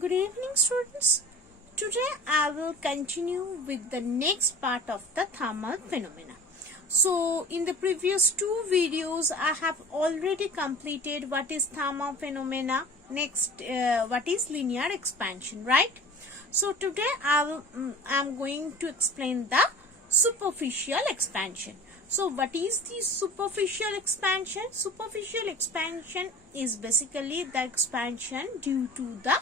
Good evening, students. Today I will continue with the next part of the thermal phenomena. So in the previous two videos I have already completed what is thermal phenomena, next what is linear expansion, right? So today I am going to explain the superficial expansion. So what is the superficial expansion? Superficial expansion is basically the expansion due to the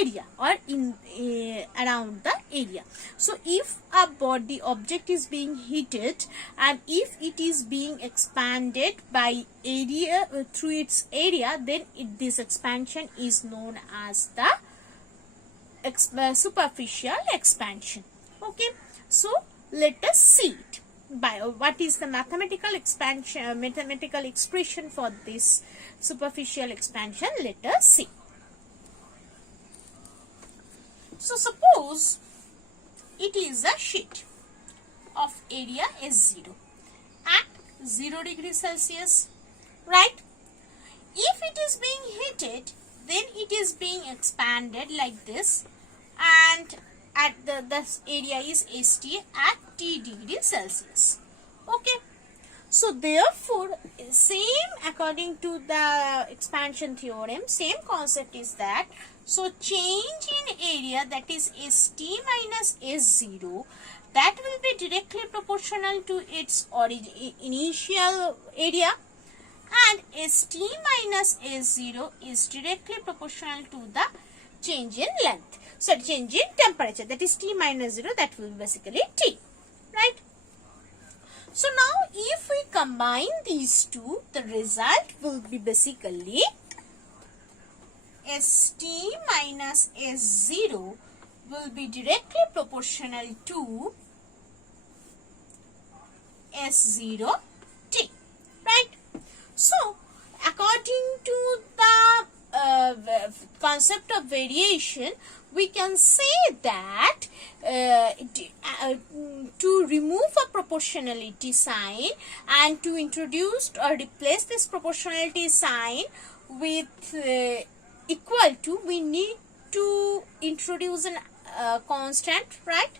area or in around the area. So if a body object is being heated and if it is being expanded by area through its area, then this expansion is known as the superficial expansion. Okay, so let us see it. By what is the mathematical expansion, mathematical expression for this superficial expansion? Let us see. So suppose it is a sheet of area S0 at 0 degrees Celsius, right? If it is being heated, then it is being expanded like this, and at this area is ST at T degrees Celsius. Okay. So therefore, same according to the expansion theorem, same concept is that. So change in area, that is ST minus S0, that will be directly proportional to its initial area, and ST minus S0 is directly proportional to the change in length. So change in temperature, that is T minus 0, that will be basically T, right? So now if we combine these two, the result will be basically ST minus S0 will be directly proportional to S0T, right? So according to the concept of variation, we can say that to remove a proportionality sign and to introduce or replace this proportionality sign with equal to, we need to introduce a constant, right?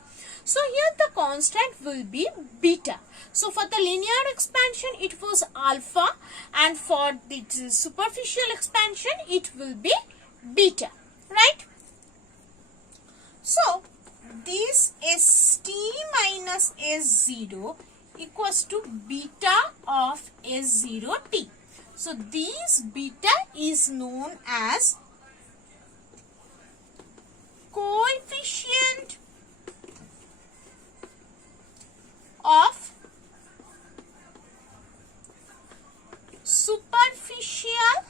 So here the constant will be beta. So for the linear expansion it was alpha, and for the superficial expansion it will be beta, right? So this ST minus S0 equals to beta of S0T. So this beta is known as coefficient of superficial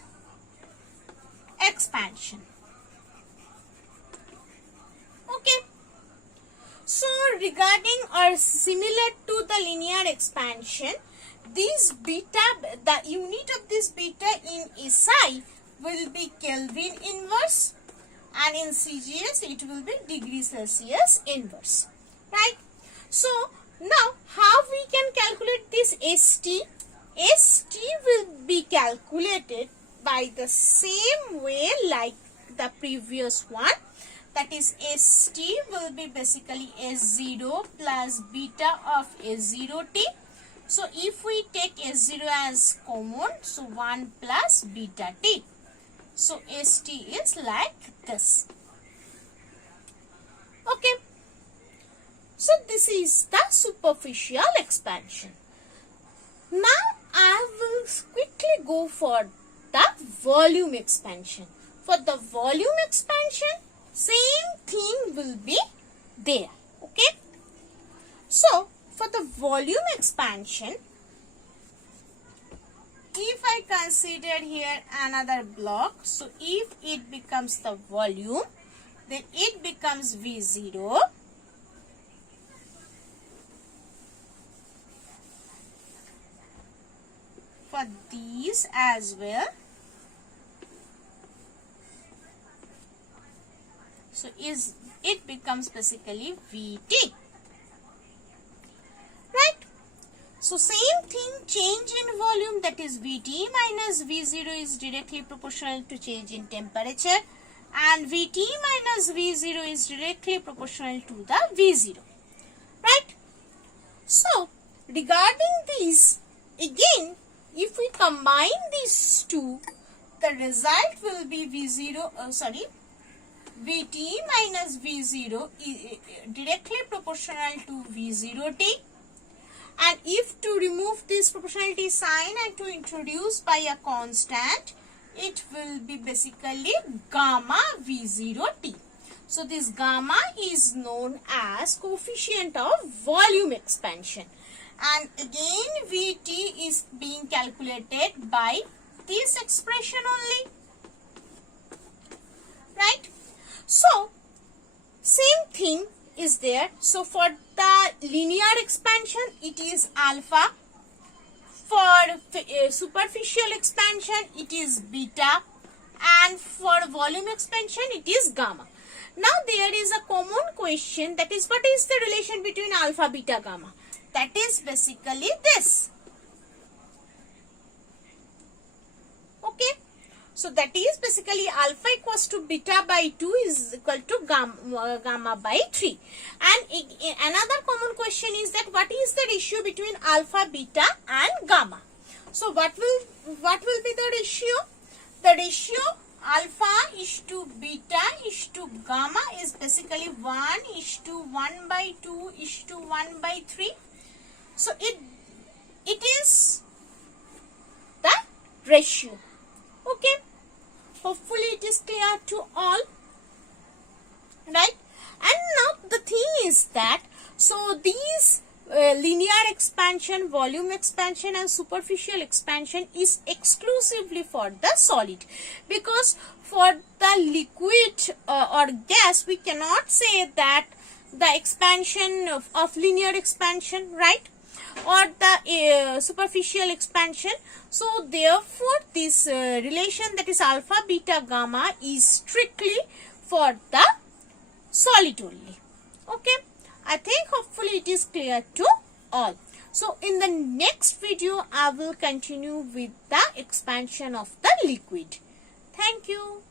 expansion. Okay. So regarding or similar to the linear expansion, this beta, the unit of this beta in SI will be Kelvin inverse, and in CGS it will be degree Celsius inverse, right? So now how we can calculate this ST? ST will be calculated by the same way like the previous one, that is ST will be basically S0 plus beta of S0T. So if we take S0 as common, so 1 plus beta T. So ST is like this. Okay. So this is the superficial expansion. Now I will quickly go for the volume expansion. For the volume expansion, same thing will be there. Okay. So for the volume expansion, if I consider here another block, so if it becomes the volume, then it becomes V0. For these as well. So it becomes basically VT. Right? So same thing, change in volume, that is Vt minus V0 is directly proportional to change in temperature, and Vt minus V0 is directly proportional to the V0, right? So regarding these, again, if we combine these two, the result will be Vt minus V0 directly proportional to V0t. And if to remove this proportionality sign and to introduce by a constant, it will be basically gamma V0t. So this gamma is known as coefficient of volume expansion. And again Vt is being calculated by this expression only, right? So same thing is there. So for the linear expansion it is alpha, for superficial expansion it is beta, and for volume expansion it is gamma. Now there is a common question, that is, what is the relation between alpha, beta, gamma? That is basically this. Okay. So that is basically alpha equals to beta by 2 is equal to gamma by 3. And another common question is that what is the ratio between alpha, beta and gamma? So what will be the ratio? The ratio alpha is to beta is to gamma is basically 1 is to 1 by 2 is to 1 by 3. So it is the ratio. Okay, hopefully it is clear to all, right? And now the thing is that, so these linear expansion, volume expansion and superficial expansion is exclusively for the solid, because for the liquid or gas we cannot say that the expansion of linear expansion, right, or the superficial expansion. So therefore this relation, that is alpha, beta, gamma, is strictly for the solid only. Okay, I think hopefully it is clear to all. So in the next video I will continue with the expansion of the liquid. Thank you.